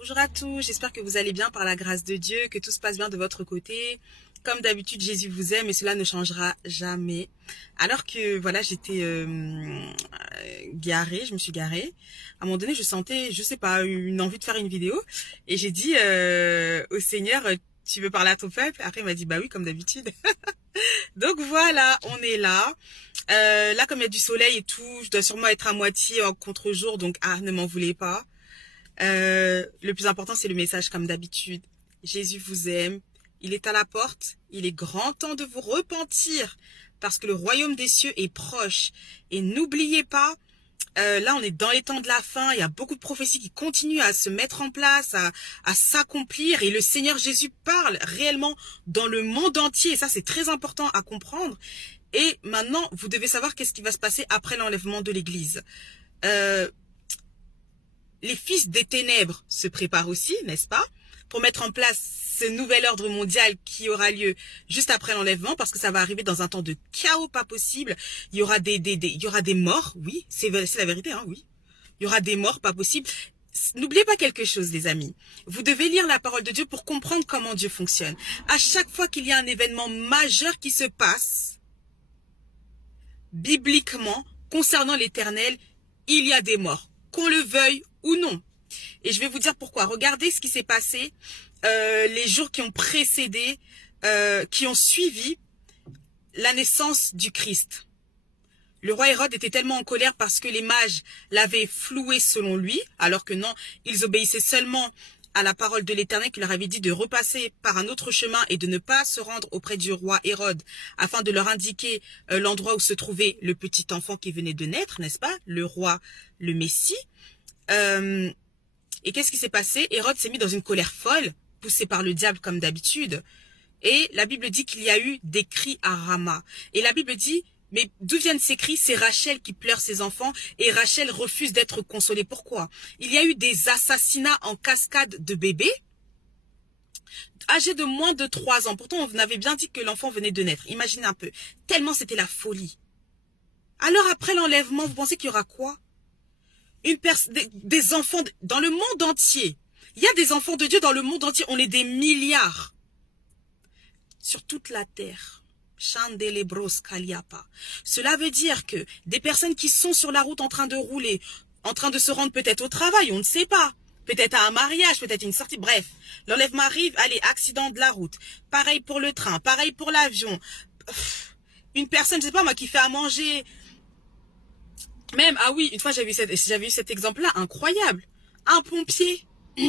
Bonjour à tous, j'espère que vous allez bien par la grâce de Dieu, que tout se passe bien de votre côté. Comme d'habitude, Jésus vous aime et cela ne changera jamais. Alors que voilà, j'étais garée, je me suis garée. À un moment donné, je sentais, je sais pas, une envie de faire une vidéo et j'ai dit au Seigneur, tu veux parler à ton peuple? Après, il m'a dit bah oui, comme d'habitude. Donc voilà, on est là. Là, comme il y a du soleil et tout, je dois sûrement être à moitié en contre-jour, donc ne m'en voulez pas. Le plus important, c'est le message comme d'habitude. Jésus vous aime. Il est à la porte. Il est grand temps de vous repentir parce que le royaume des cieux est proche. Et n'oubliez pas, là, on est dans les temps de la fin. Il y a beaucoup de prophéties qui continuent à se mettre en place, à s'accomplir. Et le Seigneur Jésus parle réellement dans le monde entier. Et ça, c'est très important à comprendre. Et maintenant, vous devez savoir qu'est-ce qui va se passer après l'enlèvement de l'Église. Les fils des ténèbres se préparent aussi, n'est-ce pas, pour mettre en place ce nouvel ordre mondial qui aura lieu juste après l'enlèvement, parce que ça va arriver dans un temps de chaos pas possible. Il y aura il y aura des morts, oui, c'est la vérité, hein, oui. Il y aura des morts pas possibles. N'oubliez pas quelque chose, les amis. Vous devez lire la parole de Dieu pour comprendre comment Dieu fonctionne. À chaque fois qu'il y a un événement majeur qui se passe, bibliquement, concernant l'éternel, il y a des morts, qu'on le veuille ou non. Et je vais vous dire pourquoi. Regardez ce qui s'est passé les jours qui ont précédé, qui ont suivi la naissance du Christ. Le roi Hérode était tellement en colère parce que les mages l'avaient floué selon lui, alors que non, ils obéissaient seulement à la parole de l'Éternel qui leur avait dit de repasser par un autre chemin et de ne pas se rendre auprès du roi Hérode afin de leur indiquer l'endroit où se trouvait le petit enfant qui venait de naître, n'est-ce pas? Le roi, le Messie. Et qu'est-ce qui s'est passé? Hérode s'est mis dans une colère folle, poussé par le diable comme d'habitude. Et la Bible dit qu'il y a eu des cris à Rama. Et la Bible dit, mais d'où viennent ces cris? C'est Rachel qui pleure ses enfants et Rachel refuse d'être consolée. Pourquoi? Il y a eu des assassinats en cascade de bébés âgés de moins de 3 ans. Pourtant, on avait bien dit que l'enfant venait de naître. Imaginez un peu. Tellement c'était la folie. Alors après l'enlèvement, vous pensez qu'il y aura quoi? Des enfants dans le monde entier. Il y a des enfants de Dieu dans le monde entier. On est des milliards. Sur toute la terre. Chandelebros Kaliapa. Cela veut dire que des personnes qui sont sur la route en train de rouler, en train de se rendre peut-être au travail, on ne sait pas. Peut-être à un mariage, peut-être une sortie. Bref, l'enlèvement arrive, allez, accident de la route. Pareil pour le train, pareil pour l'avion. Une personne, je sais pas moi, qui fait à manger. Même, ah oui, une fois j'avais eu cet exemple-là, incroyable. Un pompier